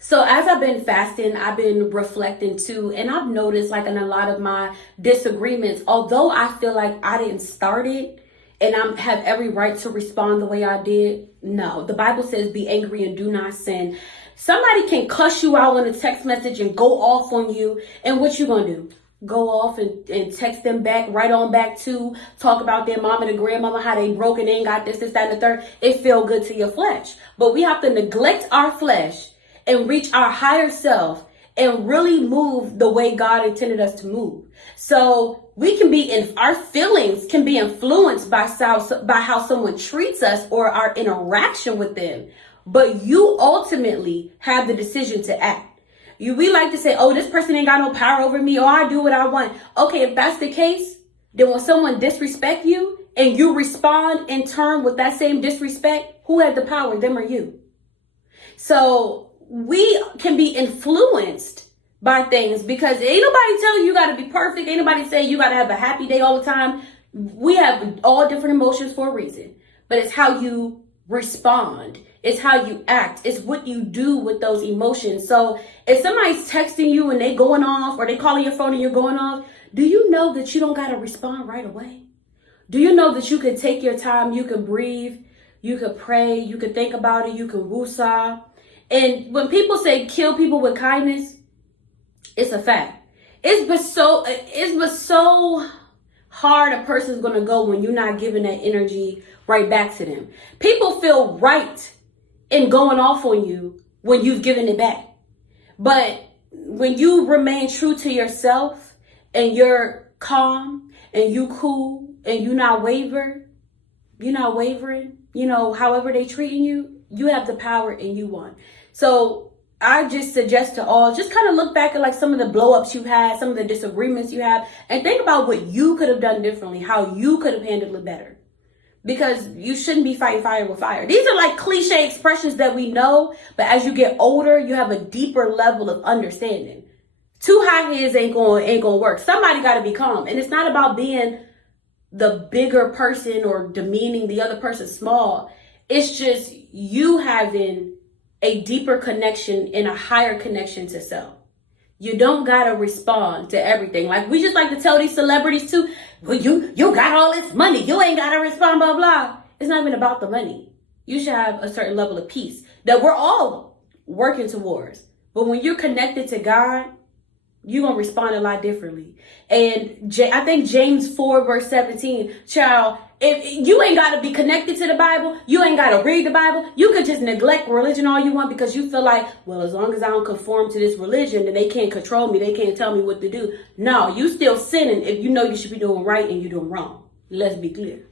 So as I've been fasting, I've been reflecting too, and I've noticed like in a lot of my disagreements, although I feel like I didn't start it and I have every right to respond the way I did. No, the Bible says be angry and do not sin. Somebody can cuss you out on a text message and go off on you, and what you gonna do? Go off and text them back, right on back to talk about their mom and their grandmama, how they broke and they ain't got this, that, and the third. It feel good to your flesh. But we have to neglect our flesh and reach our higher self and really move the way God intended us to move. So we can be our feelings can be influenced by how someone treats us or our interaction with them. But you ultimately have the decision to act. We like to say, oh, this person ain't got no power over me, or I do what I want. Okay, if that's the case, then when someone disrespect you and you respond in turn with that same disrespect, who had the power, them or you? So we can be influenced by things because ain't nobody telling you got to be perfect. Ain't nobody say you got to have a happy day all the time. We have all different emotions for a reason, but it's how you respond. It's how you act. It's what you do with those emotions. So if somebody's texting you and they going off, or they calling your phone and you're going off, do you know that you don't got to respond right away? Do you know that you could take your time, you could breathe, you could pray, you could think about it, you could woosah. And when people say kill people with kindness, it's a fact. It's but so hard a person's gonna go when you're not giving that energy right back to them. People feel right in going off on you when you've given it back. But when you remain true to yourself and you're calm and you cool and you're not wavering, however they treating you, you have the power and you won. So I just suggest to all, just kind of look back at like some of the blow ups you had, some of the disagreements you have, and think about what you could have done differently, how you could have handled it better. Because you shouldn't be fighting fire with fire. These are like cliche expressions that we know, but as you get older, you have a deeper level of understanding. Too high heads ain't gonna work. Somebody gotta be calm. And it's not about being the bigger person or demeaning the other person small. It's just you having a deeper connection and a higher connection to self. You don't gotta respond to everything. Like we just like to tell these celebrities too, well, you got all this money, you ain't gotta respond, blah, blah. It's not even about the money. You should have a certain level of peace that we're all working towards. But when you're connected to God, you're gonna respond a lot differently. And I think James 4 verse 17, child, if you ain't got to be connected to the Bible, you ain't got to read the Bible. You could just neglect religion all you want because you feel like, well, as long as I don't conform to this religion, then they can't control me. They can't tell me what to do. No, you still sinning if you know you should be doing right and you're doing wrong. Let's be clear.